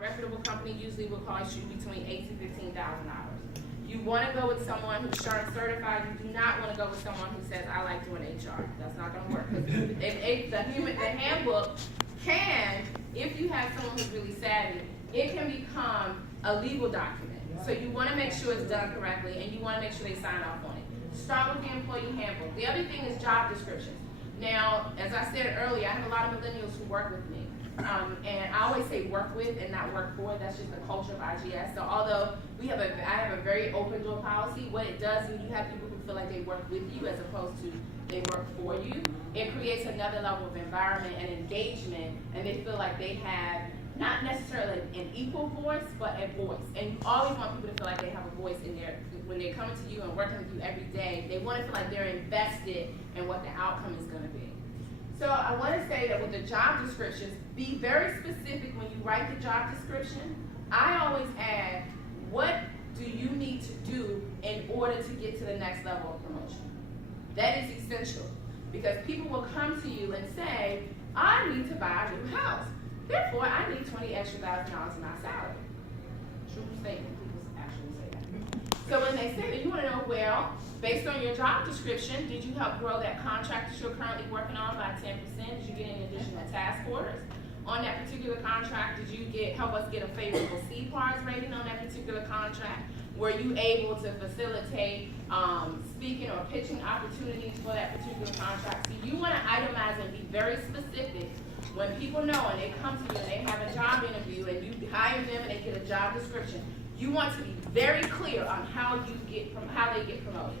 reputable company usually will cost you between $8,000 to $15,000. You want to go with someone who's sharp certified. You do not want to go with someone who says, I like doing HR. That's not going to work. The handbook can, if you have someone who's really savvy, it can become a legal document. So you want to make sure it's done correctly, and you want to make sure they sign off on it. Start with the employee handbook. The other thing is job descriptions. Now, as I said earlier, I have a lot of millennials who work with me. And I always say work with and not work for. That's just the culture of IGS. So although I have a very open door policy, what it does when you have people who feel like they work with you as opposed to they work for you, it creates another level of environment and engagement, and they feel like they have not necessarily an equal voice, but a voice. And you always want people to feel like they have a voice in there when they're coming to you and working with you every day. They want to feel like they're invested in what the outcome is going to be. So I want to say that with the job descriptions, be very specific when you write the job description. I always add, what do you need to do in order to get to the next level of promotion? That is essential, because people will come to you and say, I need to buy a new house. Therefore, I need $20,000 extra in my salary. True statement, people actually say that. So when they say that, you want to know, well, based on your job description, did you help grow that contract that you're currently working on by 10%? Did you get any additional task orders on that particular contract? Did you help us get a favorable CPARS rating on that particular contract? Were you able to facilitate speaking or pitching opportunities for that particular contract? So you want to itemize and be very specific. When people know and they come to you and they have a job interview and you hire them and they get a job description, you want to be very clear on how they get promoted.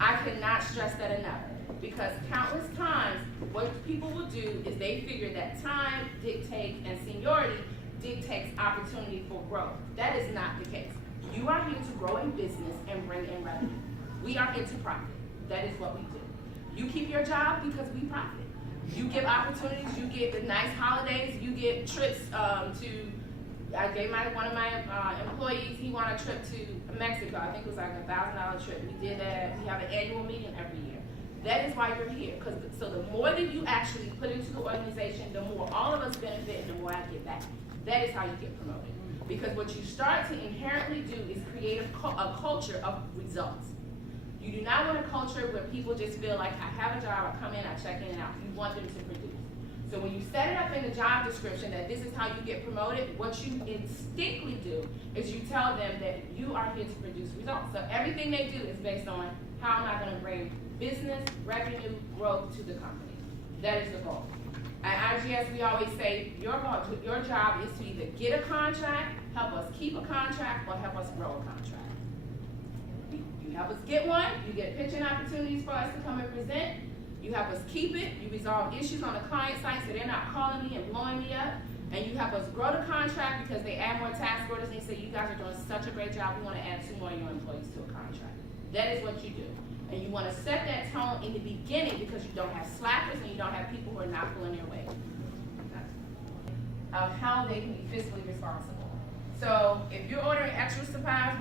I cannot stress that enough, because countless times what people will do is they figure that time dictates and seniority dictates opportunity for growth. That is not the case. You are here to grow in business and bring in revenue. We are here to profit. That is what we do. You keep your job because we profit. You give opportunities, you get the nice holidays, you get trips I gave one of my employees, he wanted a trip to Mexico. I think it was like a $1,000 trip. We did that. We have an annual meeting every year. That is why you're here. So the more that you actually put into the organization, the more all of us benefit and the more I get back. That is how you get promoted. Because what you start to inherently do is create a culture of results. You do not want a culture where people just feel like, I have a job, I come in, I check in and out. You want them to produce. So when you set it up in the job description that this is how you get promoted, what you instinctively do is you tell them that you are here to produce results. So everything they do is based on how am I going to bring business, revenue, growth to the company. That is the goal. At IGS, we always say your job is to either get a contract, help us keep a contract, or help us grow a contract. You help us get one, you get pitching opportunities for us to come and present. You help us keep it, you resolve issues on the client side so they're not calling me and blowing me up, and you help us grow the contract because they add more task orders and they say, you guys are doing such a great job, we want to add 2 more of your employees to a contract. That is what you do. And you want to set that tone in the beginning because you don't have slackers and you don't have people who are not pulling their weight. Of how they can be fiscally responsible. So if you're ordering extra supplies,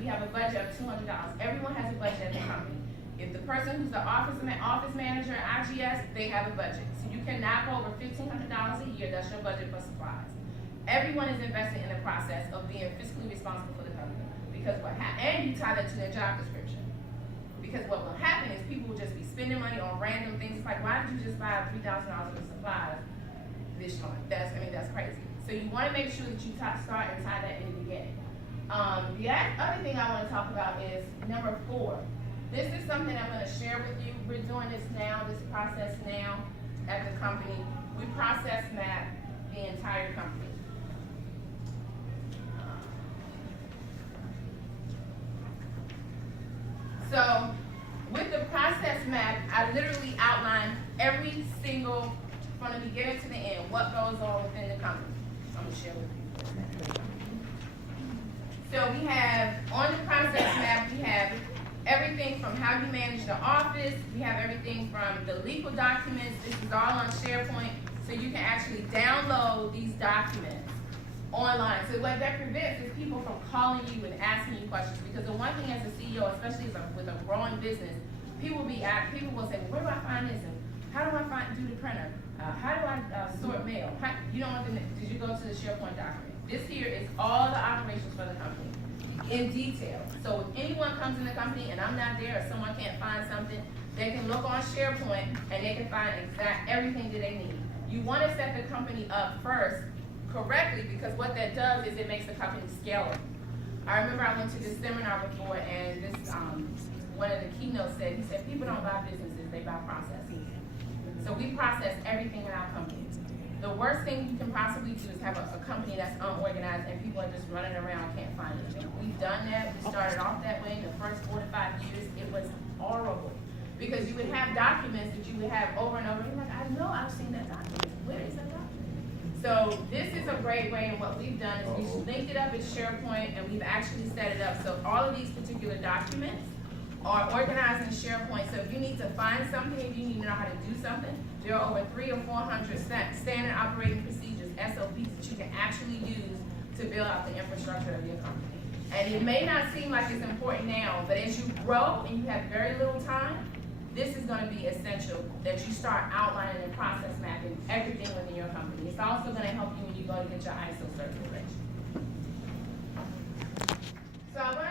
we have a budget of $200. Everyone has a budget at the company. If the person who's the office manager at IGS, they have a budget. So you can knock over $1,500 a year, that's your budget for supplies. Everyone is investing in the process of being fiscally responsible for the company. Because and you tie that to their job description. Because what will happen is people will just be spending money on random things. It's like, why did you just buy $3,000 worth of supplies this month? That's crazy. So you want to make sure that you start and tie that in the beginning. The other thing I want to talk about is number 4. This is something I'm going to share with you. We're doing this process now at the company. We process map the entire company. So with the process map, I literally outline every single, from the beginning to the end, what goes on within the company. I'm going to share with you. So we have, on the process map, we have everything from how you manage the office. We have everything from the legal documents. This is all on SharePoint, so you can actually download these documents online. So what that prevents is people from calling you and asking you questions. Because the one thing as a CEO, especially with a growing business, people will say, well, where do I find this? And how do I do the printer? How do I sort mail? You don't want to, because you go to the SharePoint document. This here is all the operations for the company in detail. So if anyone comes in the company and I'm not there or someone can't find something, they can look on SharePoint and they can find everything that they need. You want to set the company up first correctly, because what that does is it makes the company scalable. I remember I went to this seminar before, and this one of the keynotes said, he said, people don't buy businesses, they buy processes. So we process everything in our company. The worst thing you can possibly do is have a company that's unorganized and people are just running around and can't find anything. We've done that. We started off that way in the first 4 to 5 years. It was horrible, because you would have documents that you would have over and over. You're like, I know I've seen that document. Where is that document? So this is a great way, and what we've done is we've linked it up with SharePoint, and we've actually set it up so all of these particular documents are organized in SharePoint. So if you need to find something, if you need to know how to do something, there are over 300 or 400 standard operating procedures, SOPs, that you can actually use to build out the infrastructure of your company. And it may not seem like it's important now, but as you grow and you have very little time, this is going to be essential that you start outlining and process mapping everything within your company. It's also going to help you when you go to get your ISO certification. So I want to